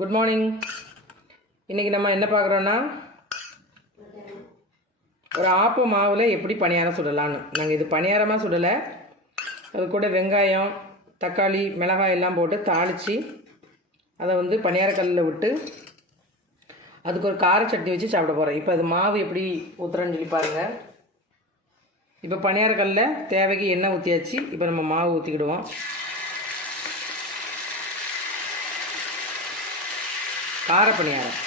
Good morning. இன்றைக்கி நம்ம என்ன பார்க்குறோன்னா, ஒரு ஆப்ப மாவில் எப்படி பணியாரம் சுடலான்னு. நாங்கள் இது பணியாரமாக சுடலை, அது கூட வெங்காயம், தக்காளி, மிளகாய் எல்லாம் போட்டு தாளித்து அதை வந்து பணியாரக்கல்லில் விட்டு அதுக்கு ஒரு கார சட்னி வச்சு சாப்பிட போகிறோம். இப்போ அது மாவு எப்படி ஊற்றுறேன்னு சொல்லி பாருங்கள். இப்போ பணியாரக்கல்லில் தேவைக்கு எண்ணெய் ஊற்றியாச்சு. இப்போ நம்ம மாவு ஊற்றிக்கிடுவோம். கார பணியாரம்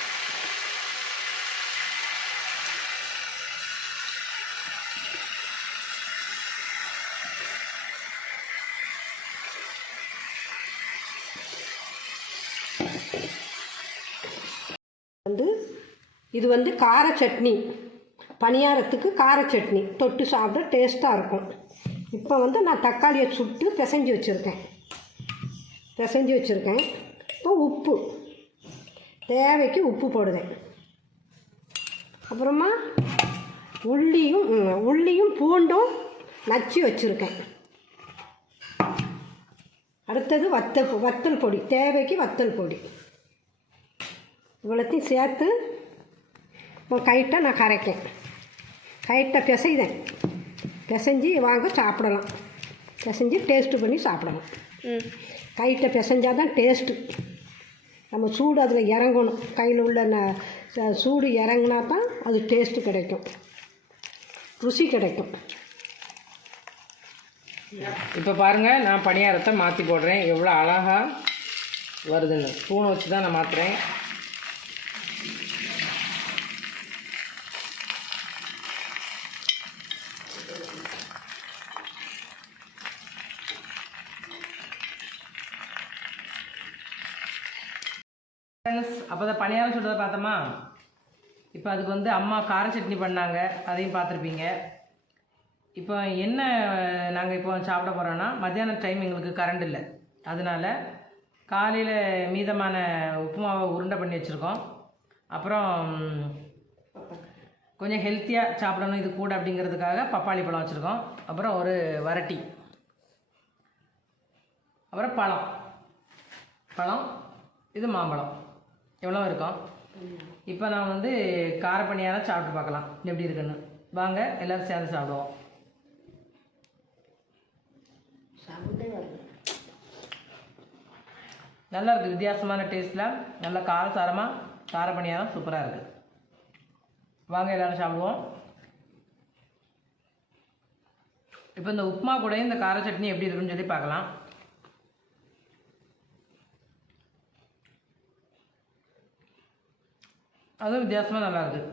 இது வந்து கார சட்னி, பணியாரத்துக்கு கார சட்னி தொட்டு சாப்பிட டேஸ்ட்டாக இருக்கும். இப்போ வந்து நான் தக்காளியை சுட்டு பிசைஞ்சு வச்சுருக்கேன். இப்போ உப்பு, தேவைக்கு உப்பு போடுவேன். அப்புறமா உள்ளியும் பூண்டும் நச்சு வச்சுருக்கேன். அடுத்தது வத்தல் பொடி, தேவைக்கு வத்தல் பொடி. இவ்வளோத்தையும் சேர்த்து கைட்டை நான் கரைக்கேன். கைட்டை பிசைஞ்சு வாங்க சாப்பிடலாம். பிசைஞ்சு டேஸ்ட்டு பண்ணி சாப்பிடலாம். கைட்டை பிசைஞ்சால் தான் டேஸ்ட்டு. நம்ம சூடு அதில் இறங்கணும். கையில் உள்ள சூடு இறங்கினா தான் அது டேஸ்ட்டு கிடைக்கும், ருசி கிடைக்கும். இப்போ பாருங்கள், நான் பணியாரத்தை மாற்றி போடுறேன். எவ்வளோ அழகாக வருதுன்னு. ஸ்பூனை வச்சு தான் நான் மாற்றுறேன். அப்போ தான் பணியாரம் சுடுறதை பார்த்தோமா. இப்போ அதுக்கு வந்து அம்மா கார சட்னி பண்ணாங்க, அதையும் பார்த்துருப்பீங்க. இப்போ என்ன நாங்கள் இப்போ சாப்பிட போகிறோன்னா, மத்தியான டைம் எங்களுக்கு கரண்ட் இல்லை, அதனால் காலையில் மீதமான உப்புமாவை உருண்டை பண்ணி வச்சுருக்கோம். அப்புறம் கொஞ்சம் ஹெல்த்தியாக சாப்பிடணும் இது கூட அப்படிங்கிறதுக்காக பப்பாளி பழம் வச்சுருக்கோம். அப்புறம் ஒரு வரட்டி, அப்புறம் பழம், இது மாம்பழம், எவ்வளோ இருக்கும். இப்போ நான் வந்து கார பணியாரம் சாப்பிட்டு பார்க்கலாம் எப்படி இருக்குன்னு. வாங்க எல்லோரும் சேர்ந்து சாப்பிடுவோம். நல்லா இருக்குது, வித்தியாசமான டேஸ்ட்டில் நல்லா காரசாரமாக கார பணியாரம் சூப்பராக இருக்குது. வாங்க எல்லோரும் சாப்பிடுவோம். இப்போ இந்த உப்புமா கூட இந்த கார சட்னி எப்படி இருக்குன்னு சொல்லி பார்க்கலாம். அதுவும் வித்தியாசமாக நல்லாயிருக்கு.